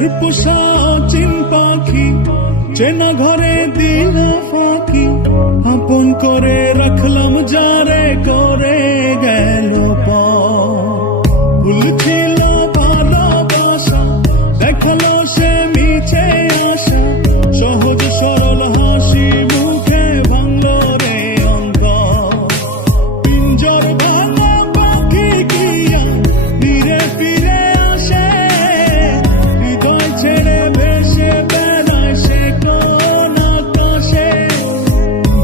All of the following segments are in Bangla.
মনের পোষা অচিন পাখি চেনা ঘরে দিল ফাঁকি, আপন করে রাখলাম যারে করে গেল ভুল ছিল ভালোবাসা, দেখালো সে মিছে আশা, সহজ সরল হাসি মুখে ভাঙলো রে অন্তর। পিঞ্জর ভাঙা পাখি কিয়া ফিরে ফিরে আসে, হৃদয় ছেড়ে ভেসে বেড়ায় সে কোন আকাশে।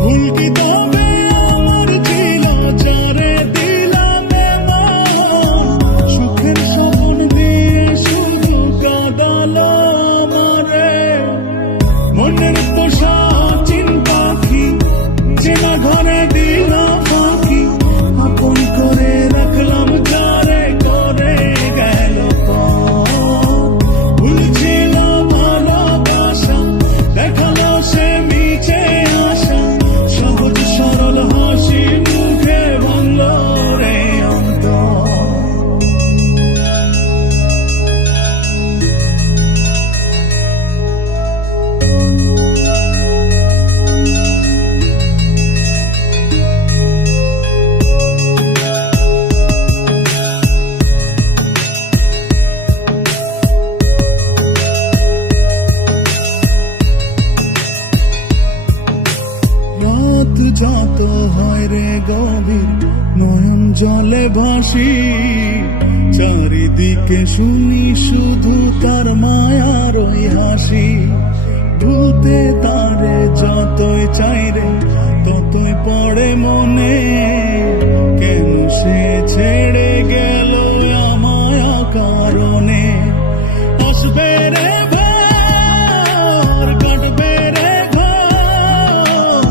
ভুল কি তবে আমার ছিল যারে দিলাম এমন, সুখের স্বপ্ন দিয়ে শুধু কাঁদালো আমারে। মনের পোষা অচিন পাখি চেনা ঘরে দিল ফাঁকি, আপন করে রাখলাম যারে করে গেল ভুল ছিল ভালোবাসা, দেখালো সে মিছে আশা, সহজ সরল হাসি মুখে ভাঙলো রে অন্তর। রাত যত হয় রে গভীর নয়ন জলে ভাসি, চারিদিকে শুনি শুধু তার মায়ার ওই হাসি। ভুলতে তারে যতই চাই রে ততই পড়ে মনে, কেন সে ছেড়ে গেল আমায় কারণে। আসবে রে ভোর, কাটবে রে ঘর,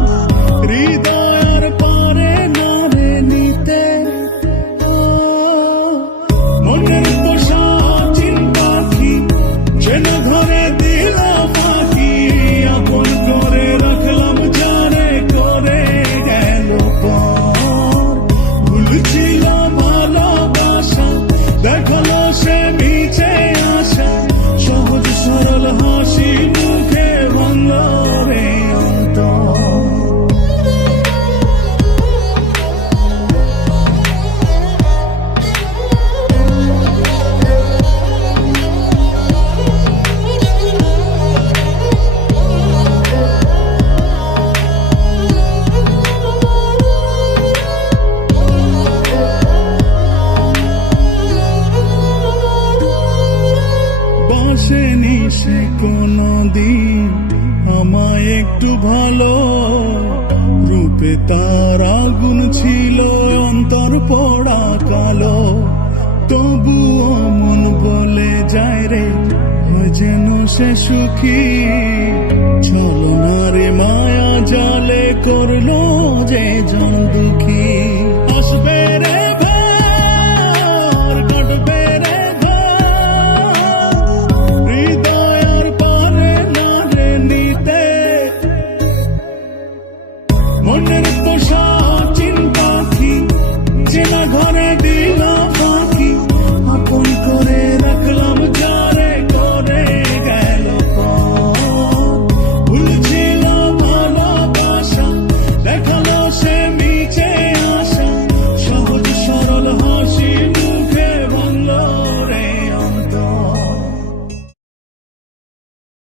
হৃদয়ের পরে নারে নিতে। মনের পোষা অচিন পাখি চেনা ঘরে দিল ফাঁকি, আপন করে রাখলাম যারে করে গেল ভুল ছিল ভালোবাসা, দেখালো সে মিছে আশা, সহজ সরল হাসি মুখে ভাঙলো রে অন্তর। বাসেনি সে কোনদিন আমায় একটু ভালো, রূপে তার আগুন ছিল অন্তর পোড়া কালো। তবুও মন বলে যায় রে হয় যেন সে সুখী, ছলনারে মায়া জালে করলো যে জন দুঃখী।